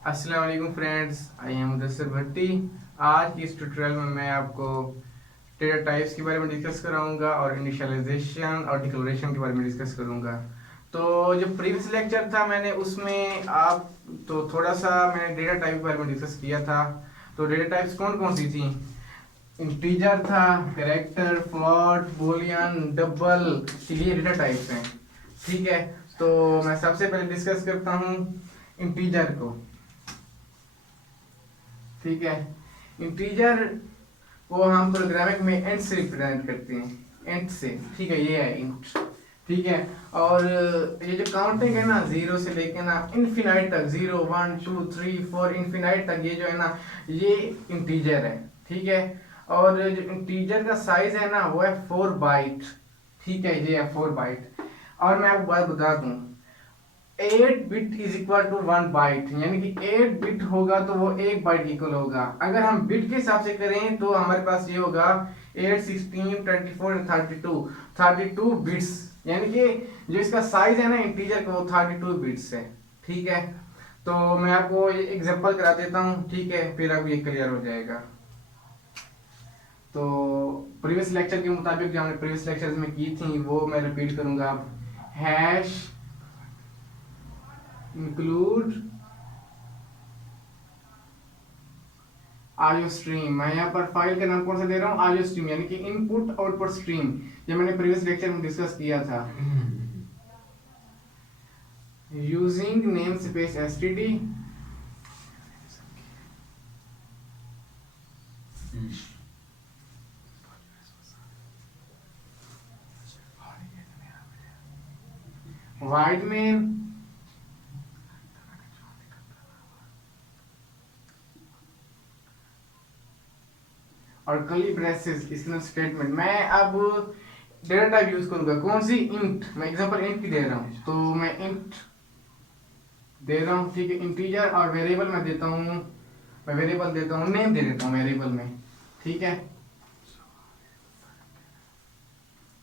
अस्सलाम वालेकुम friends, I am Mudassir भट्टी। आज की इस ट्यूटोरियल में मैं आपको डेटा टाइप्स के बारे में डिस्कस कराऊंगा और इनिशियलाइजेशन और डिक्लेरेशन के बारे में डिस्कस करूंगा। तो जो प्रीवियस लेक्चर था मैंने उसमें आप तो थोड़ा सा मैंने डेटा टाइप के बारे में डिस्कस किया था। तो डेटा टाइप्स कौन कौन सी थी? इंटीजर था, कैरेक्टर, फ्लोट, बूलियन, डबल, ये डेटा टाइप्स हैं। ठीक है, तो मैं सबसे पहले डिस्कस करता हूँ इंटीजर को। ठीक है, इंटीजर को हम प्रोग्रामिंग में इंट से रिप्रेजेंट करते हैं, इंट से। ठीक है, ये है इंट। ठीक है, और ये जो काउंटिंग है ना, जीरो से लेके ना इनफिनाइट तक, 0 1 2 3 4 इनफिनाइट तक, ये जो है ना, ये इंटीजर है। ठीक है, और जो इंटीजर का साइज है ना वो है 4 बाइट। ठीक है, ये है 4 बाइट। और मैं आपको बात बता दूं, 8 bit is equal to 1 byte, यानी कि 8 बिट होगा तो वो 1 बाइट इक्वल होगा। अगर हम बिट के हिसाब से करें तो हमारे पास ये होगा 8 16 24 32 बिट्स, यानी कि जो इसका साइज है ना इंटीजर का वो 32 बिट्स है। ठीक है, तो मैं आपको एग्जांपल करा देता हूँ। ठीक है, फिर आपको ये क्लियर हो जाएगा। तो प्रीवियस लेक्चर के मुताबिक जो हमने प्रीवियस लेक्चर में की थी वो मैं रिपीट करूंगा अब। हैश इंक्लूड आयो स्ट्रीम। मैं यहाँ पर फाइल का नाम कौन सा दे रहा हूँ? आयो स्ट्रीम, यानी कि इनपुट आउटपुट स्ट्रीम। ये मैंने प्रीवियस लेक्चर में डिस्कस किया था। Using name space STD wide में और कर्ली ब्रेसेस इसमें स्टेटमेंट। मैं अब डेटा टाइप यूज करूंगा, कौन सी? इंट। मैं एग्जांपल इंट की दे रहा हूँ, तो मैं इंट दे रहा हूँ। ठीक है, इंटीजर। और वेरिएबल में देता हूँ, मैं वेरिएबल देता हूँ, नेम दे देता हूँ वेरिएबल में। ठीक है,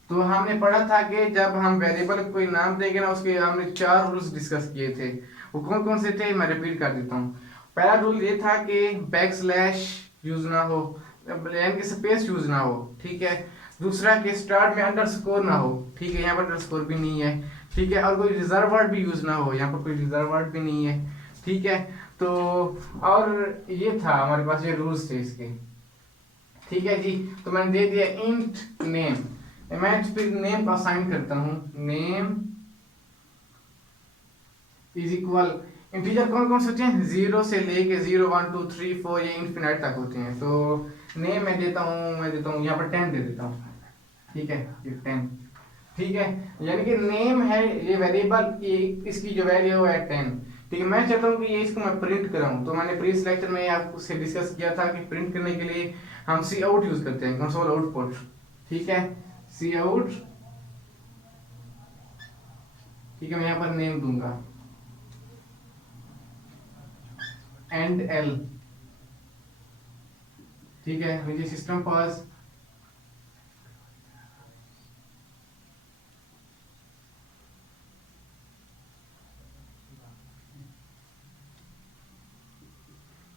तो हमने पढ़ा था कि जब हम वेरिएबल को कोई नाम देंगे ना, उसके हमने 4 रूल्स डिस्कस किए थे। वो कौन कौन से थे मैं रिपीट कर देता हूँ। पहला रूल ये था कि बैक स्लैश यूज ना हो, यानी कि स्पेस यूज ना हो। ठीक है, दूसरा कि स्टार्ट में अंडरस्कोर ना हो। ठीक है, यहाँ पर अंडरस्कोर भी नहीं है। ठीक है, और कोई रिजर्व वर्ड भी यूज ना हो, यहाँ पर कोई रिजर्व वर्ड भी नहीं है। ठीक है, तो और ये था हमारे पास, ये रूल्स थे इसके। ठीक है जी, तो मैंने दे दिया इंट नेम। मैं फिर नेम को असाइन करता हूं, नेम इज इक्वल, इंटीजर कौन कौन से होते हैं? 0 से लेके 0 1 2 3 4, ये इनफिनाइट तक होते हैं। तो नेम मैं देता हूँ यहाँ पर 10 दे देता हूँ। ठीक है, ये 10। ठीक है, यानी कि नेम है ये वेरिएबल, ये इसकी जो वैल्यू है 10। ठीक है, मैं चाहता हूँ कि ये इसको मैं प्रिंट कराऊं। तो मैंने प्रीवियस लेक्चर में आपसे डिस्कस किया था कि प्रिंट करने के लिए हम सी आउट यूज करते हैं, कंसोल आउटपुट। ठीक है, सी आउट। ठीक है, मैं यहाँ पर नेम दूंगा एंड एल। ठीक है, मुझे सिस्टम पास।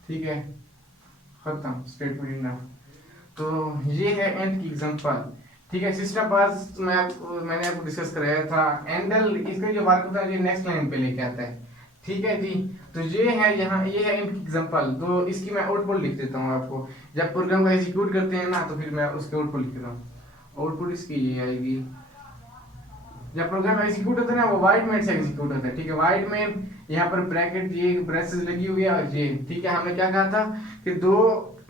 ठीक है, खत्म, स्टेटमेंट इनफ। तो ये है एंड की एग्जांपल। ठीक है, सिस्टम पास मैंने आपको डिस्कस कराया था। एंडल इसका जो वर्क होता है, ये नेक्स्ट लाइन पे लेके आता है। ठीक है जी, तो ये है यहाँ, ये है एंड की एग्जांपल। तो इसकी मैं आउटपुट लिख देता हूँ आपको। जब प्रोग्राम को एग्जीक्यूट करते हैं ना, तो फिर मैं उसके आउटपुट लिख देता हूँ। आउटपुट इसकी ये आएगी। जब प्रोग्राम एग्जीक्यूट होता है ना, वो वाइड में से एग्जीक्यूट होता है। ठीक है, वाइड में यहाँ पर ब्रैकेट, ये ब्रेसेस लगी हुई है और ये। ठीक है, हमने क्या कहा था कि दो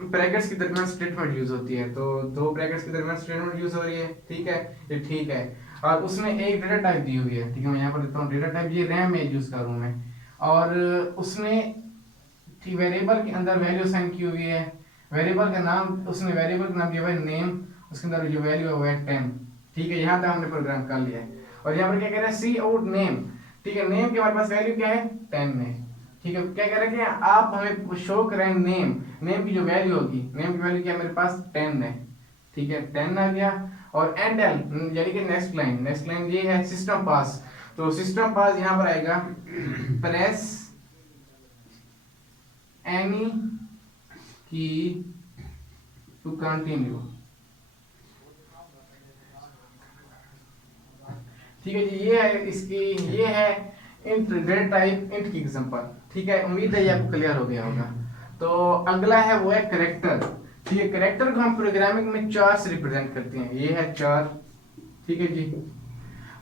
ब्रैकेट्स के दरमियान स्टेटमेंट यूज होती है, तो दो ब्रैकेट्स के दरमियान स्टेटमेंट यूज हो रही है। ठीक है, ये ठीक है। और उसमें एक डेटा टाइप दी हुई है। ठीक है, मैं यहाँ पर देता हूँ डेटा टाइप, ये रैम में यूज करूँ मैं। और उसमें वेरिएबल के अंदर वैल्यू साइन की हुई है। वेरिएबल का नाम, उसने वेरिएबल का नाम दिया हुआ है नेम, उसके अंदर जो वैल्यू है वो है 10। ठीक है, यहाँ तक हमने प्रोग्राम कर लिया है। और यहाँ पर क्या कह रहा है? C out name. ठीक है, नेम के हमारे पास वैल्यू क्या है? 10 है। ठीक है, क्या कह रहा है कि आप हमें शो करें नेम, नेम की जो वैल्यू होगी, नेम की वैल्यू क्या है मेरे पास? 10 है। ठीक है, 10 आ गया। और एंड एल यानी कि नेक्स्ट लाइन, नेक्स्ट लाइन ये है सिस्टम पास। तो सिस्टम पास यहाँ पर आएगा प्रेस एनी की टू कंटिन्यू। ठीक है जी, ये है इसकी, ये है इंट डेटा टाइप इंट की एग्जांपल। ठीक है, उम्मीद है ये आपको क्लियर हो गया होगा। तो अगला है वो है करेक्टर। ठीक है, करेक्टर को हम प्रोग्रामिंग में चार से रिप्रेजेंट करते हैं, ये है चार। ठीक है जी,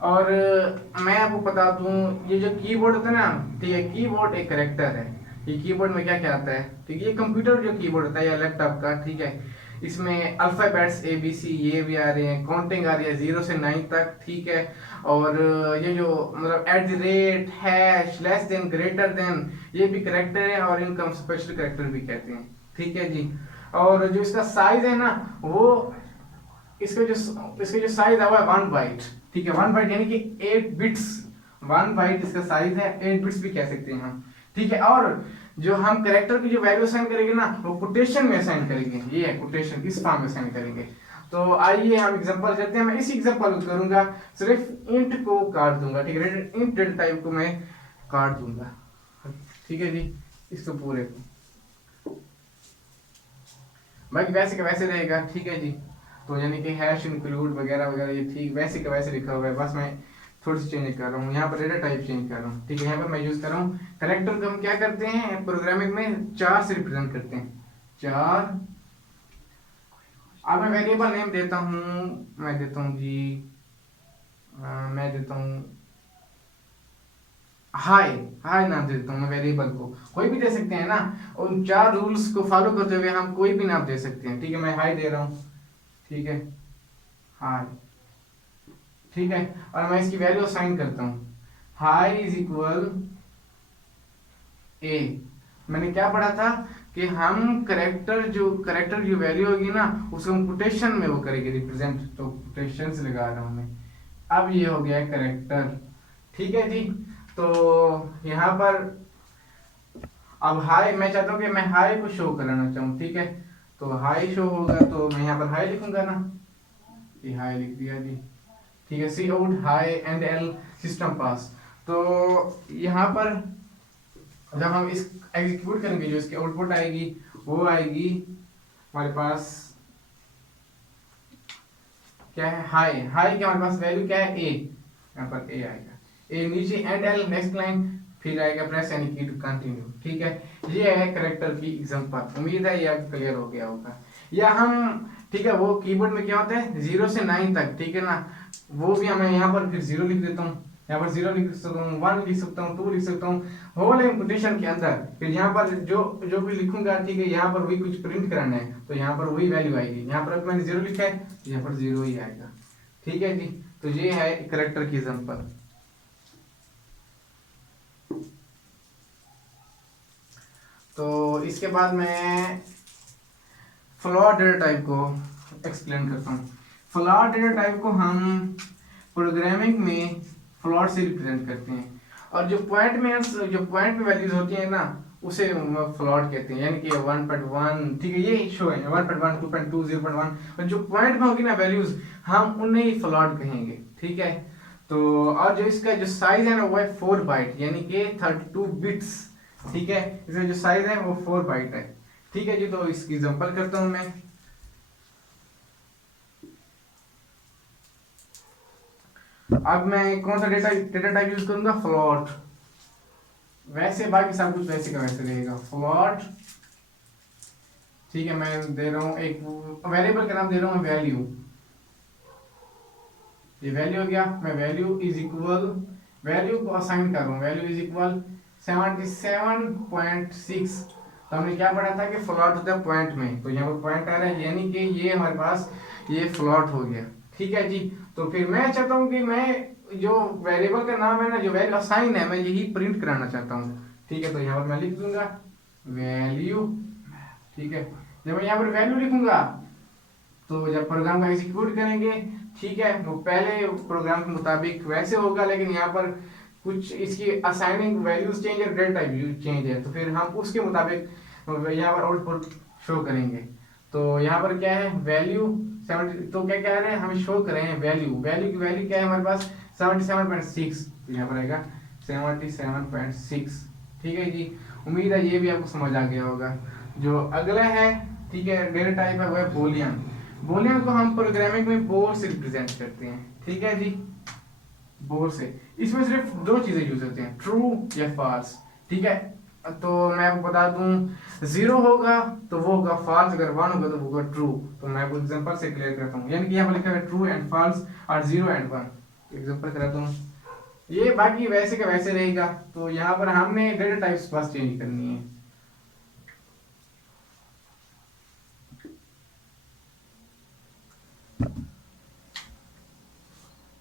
और मैं आपको बता दूं, ये जो कीबोर्ड होता है ना, ठीक है, कीबोर्ड एक करेक्टर है। ये कीबोर्ड में क्या क्या आता है, ठीक है, ये कंप्यूटर जो कीबोर्ड होता है या लैपटॉप का, ठीक है, इसमें अल्फाबेट्स ABC ये भी आ रहे हैं, काउंटिंग आ रही है 0 से 9 तक। ठीक है, और ये जो मतलब @ hash less than greater than, ये भी करेक्टर है और इनको हम स्पेशल करेक्टर भी कहते हैं। ठीक है जी, और जो इसका साइज है ना, वो इसका जो साइज है वो है 1 बाइट। ठीक है, 1 बाइट यानी कि 8 बिट्स। 1 बाइट इसका साइज है, 8 बिट्स भी कह सकते हैं हम। ठीक है, और जो हम कैरेक्टर की जो वैल्यू असाइन करेंगे ना, वो कोटेशन में असाइन करेंगे। ये है कोटेशन, इस फॉर्म में असाइन करेंगे। तो आइए हम एग्जांपल करते हैं। मैं इस एग्जांपल को करूंगा, सिर्फ इंट को काट दूंगा। ठीक है, इंट डेटा टाइप को मैं काट दूंगा। ठीक है जी, इसको पूरे को, बाकी वैसे का वैसे रहेगा। ठीक है जी, तो यानी कि हैश इंक्लूड वगैरह वगैरह ये ठीक वैसे का वैसे लिखा हुआ है, बस मैं थोड़ी सी चेंज कर रहा हूँ। यहाँ पर डेटा टाइप चेंज कर रहा हूँ। ठीक है, यहाँ पर मैं यूज कर रहा हूँ करेक्टर को हम क्या करते हैं प्रोग्रामिंग में 4 से रिप्रेजेंट करते हैं, 4। अब मैं वेरिएबल नेम देता हूँ, मैं देता हूँ जी, मैं देता हूँ हाई। हाई नाम दे देता हूँ मैं वेरिएबल को, कोई भी दे सकते हैं ना। उन 4 रूल्स को फॉलो करते हुए हम कोई भी नाम दे सकते हैं। ठीक है, मैं हाई दे रहा हूँ। ठीक है, हाई। ठीक है, और मैं इसकी वैल्यू असाइन करता हूँ, हाई इज इक्वल ए। मैंने क्या पढ़ा था कि हम करेक्टर जो वैल्यू होगी ना, उसको हम कोटेशन में वो करेंगे रिप्रेजेंट, तो कोटेशन से लगा रहा हूँ मैं। अब ये हो गया करेक्टर। ठीक है जी, तो यहाँ पर अब हाई मैं चाहता हूँ कि मैं हाई को शो कराना चाहूँ। ठीक है, तो हाई शो होगा, तो मैं यहाँ पर हाई लिखूंगा ना, ये हाई लिख दिया जी। ठीक है, C out high and L system pass. तो यहाँ पर जब हम इस एग्जीक्यूट करेंगे, जो इसकी आउटपुट आएगी वो आएगी हमारे पास क्या है, हाई। हाई की हमारे पास वैल्यू क्या है, ए। यहाँ पर ए आएगा, ए नीचे एंड एल नेक्स्ट लाइन, फिर आएगा प्रेस एनी की टू कंटिन्यू। ठीक है, ये है करेक्टर की एग्जांपल। उम्मीद है ये आपको क्लियर हो गया होगा। या हम, ठीक है, वो कीबोर्ड में क्या होता है 0 से 9 तक, ठीक है ना, वो भी हमें यहाँ पर फिर 0 लिख देता हूँ, यहाँ पर 0 लिख सकता हूँ, 1 लिख सकता हूँ, 2 लिख सकता हूँ, होल कोटेशन के अंदर। फिर यहाँ पर जो जो भी लिखूंगा, ठीक है, यहाँ पर वही कुछ प्रिंट कराना है, तो यहाँ पर वही वैल्यू आएगी। यहाँ पर मैंने 0 लिखा है, यहाँ पर 0 ही आएगा। ठीक है जी, तो ये है करेक्टर की एग्जांपल। तो इसके बाद मैं फ्लोट डेटा टाइप को एक्सप्लेन करता हूँ। फ्लोट डेटा टाइप को हम प्रोग्रामिंग में फ्लोट से रिप्रेजेंट करते हैं, और जो पॉइंट में वैल्यूज होती है ना, उसे फ्लोट कहते हैं। यानी कि 1.1, ठीक है, ये शो है 1.1, 2.2, 0.1, और जो पॉइंट में होगी ना वैल्यूज, हम उन्हें ही फ्लोट कहेंगे। ठीक है, तो और जो इसका जो साइज है ना, वो है 4 बाइट, यानी कि 32 बिट्स। ठीक है, इसका जो साइज है वो 4 बाइट है। ठीक है जी, तो इसकी एग्जांपल करता हूं मैं। अब मैं कौन सा डेटा टाइप यूज करूंगा, फ्लोट। वैसे बाकी सब कुछ वैसे का वैसे रहेगा, फ्लोट। ठीक है, मैं दे रहा हूं एक वेरिएबल का नाम दे रहा हूं वैल्यू। ये वैल्यू हो गया, मैं वैल्यू इज इक्वल, वैल्यू को असाइन कर रहा हूं, वैल्यू इज इक्वल 77.6। तो हमने क्या पढ़ा था कि फ्लोट होता है पॉइंट में, तो यहाँ पर पॉइंट आ रहा है, यानी कि ये हमारे पास ये फ्लोट हो गया। ठीक है जी, तो फिर मैं चाहता हूँ कि मैं जो वेरिएबल का नाम है ना, जो वैल्यू असाइन है, मैं यही प्रिंट कराना चाहता हूँ। ठीक है, तो यहाँ पर मैं लिख दूंगा वैल्यू। ठीक है, जब मैं यहाँ पर वैल्यू लिखूंगा, तो जब प्रोग्राम का एग्जीक्यूट करेंगे, ठीक है, वो पहले प्रोग्राम के मुताबिक वैसे होगा, लेकिन यहाँ पर कुछ इसकी असाइनिंग वैल्यूज चेंज है, डेटा टाइप चेंज है, तो फिर हम उसके मुताबिक यहाँ पर आउटपुट शो करेंगे। तो यहाँ पर क्या है, वैल्यू 70, तो क्या कह रहे हैं, हम शो कर रहे हैं वैल्यू। वैल्यू की वैल्यू क्या है हमारे पास 77.6, तो यहाँ पर आएगा 77.6। ठीक है जी, उम्मीद है ये भी आपको समझ आ गया होगा। जो अगला है, ठीक है, डेटा टाइप है वो है बूलियन। बूलियन को हम प्रोग्रामिंग में बोर्ड से रिप्रेजेंट करते हैं, ठीक है जी, बोर्ड से। इसमें सिर्फ दो चीजें यूज होती हैं, ट्रू या फॉल्स, ठीक है। तो मैं आपको बता दूं, जीरो होगा तो वो होगा फॉल्स, अगर वन होगा तो वो होगा ट्रू। तो मैं आपको एग्जांपल से क्लियर करता हूँ, यानी कि यहाँ पर लिखा है ट्रू एंड फॉल्स और जीरो एंड वन। एग्जांपल कराता हूँ, ये बाकी वैसे का वैसे रहेगा। तो यहाँ पर हमने डेटा टाइप्स बस चेंज करनी है।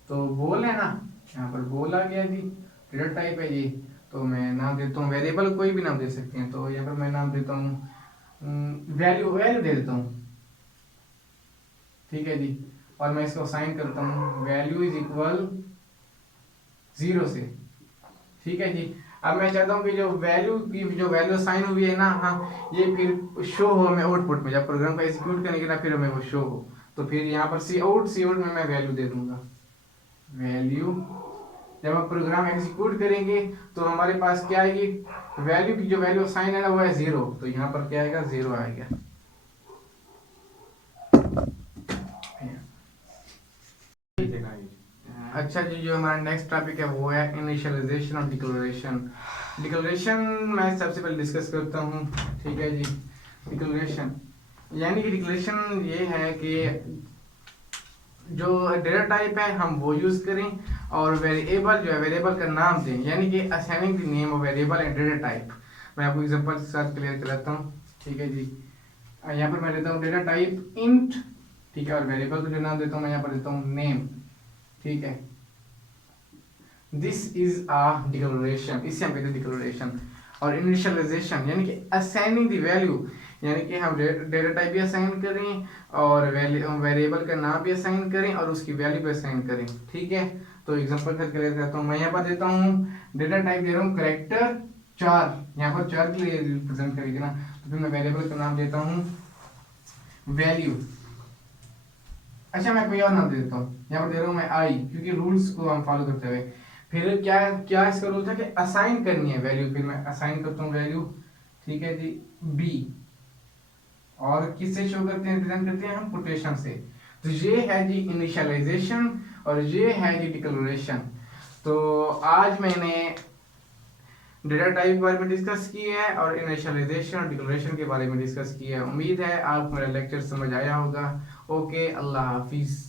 तो बोल है ना, यहाँ पर बोल आ गया जी, डेटा टाइप है ये। तो मैं नाम देता हूँ, वेरिएबल कोई भी नाम दे सकते हैं। तो यहाँ पर मैं नाम देता हूँ वैल्यू, वैल्यू दे देता हूँ, ठीक है जी। और मैं इसको असाइन करता हूँ वैल्यू इज इक्वल 0 से, ठीक है जी। अब मैं चाहता हूँ कि जो वैल्यू की जो वैल्यू असाइन हुई है ना, हाँ, ये फिर शो हो हमें आउटपुट में, जब प्रोग्राम को एग्जीक्यूट करेंगे ना फिर हमें वो शो हो। तो फिर यहाँ पर सी आउट में मैं वैल्यू दे दूंगा, वैल्यू। जब हम प्रोग्राम एग्जीक्यूट करेंगे तो हमारे पास क्या आएगी, वैल्यू की जो वैल्यू असाइन है ना वो है 0। तो यहाँ पर क्या आएगा, 0 आएगा। अच्छा जी, जो हमारा नेक्स्ट टॉपिक है वो है इनिशियलाइजेशन और डिक्लेरेशन। डिक्लेरेशन मैं सबसे पहले डिस्कस करता हूँ, ठीक है जी। डिक्लेरेशन यानी कि डिक्लेरेशन ये है कि जो डेटा टाइप है हम वो यूज करें, और वेरिएबल जो है वेरिएबल का नाम दें, यानी कि assigning the name of variable and data type. मैं आपको एग्जांपल के साथ क्लियर कराता हूँ, ठीक है जी। यहाँ पर मैं देता हूँ डेटा टाइप इंट, ठीक है, और वेरिएबल को जो नाम देता हूँ मैं यहाँ पर देता हूँ नेम, ठीक है। दिस इज अ डिक्लेरेशन, इसे हम कहते हैं डिक्लेरेशन। और इनिशियलाइजेशन यानी कि असाइनिंग द वैल्यू, यानी कि हम डेटा टाइप भी असाइन करें और वेरिएबल का नाम भी असाइन करें और उसकी वैल्यू भी असाइन करें, ठीक है। तो एग्जांपल के क्लियर करता हूँ, मैं यहाँ पर देता हूँ डेटा टाइप दे रहा हूँ करेक्टर 4, यहाँ पर 4 के लिए रिप्रेजेंट करेगी ना। तो फिर मैं वेरिएबल का नाम देता हूँ वैल्यू। अच्छा, मैं कोई और नाम दे देता हूँ, यहाँ पर दे रहा हूँ मैं आई, क्योंकि रूल्स को हम फॉलो करते हुए। फिर क्या क्या इसका रूल था कि असाइन करनी है वैल्यू, फिर मैं असाइन करता हूँ वैल्यू, ठीक है जी, बी। और किससे शो करते हैं, रिप्रेजेंट करते हैं हम कोटेशन से। तो ये है जी इनिशियलाइजेशन और ये है जी डिक्लेरेशन। तो आज मैंने डेटा टाइप के बारे में डिस्कस किया है और इनिशियलाइजेशन और डिक्लेरेशन के बारे में डिस्कस किया है। उम्मीद है आपको मेरा लेक्चर समझ आया होगा। ओके, अल्लाह हाफिज।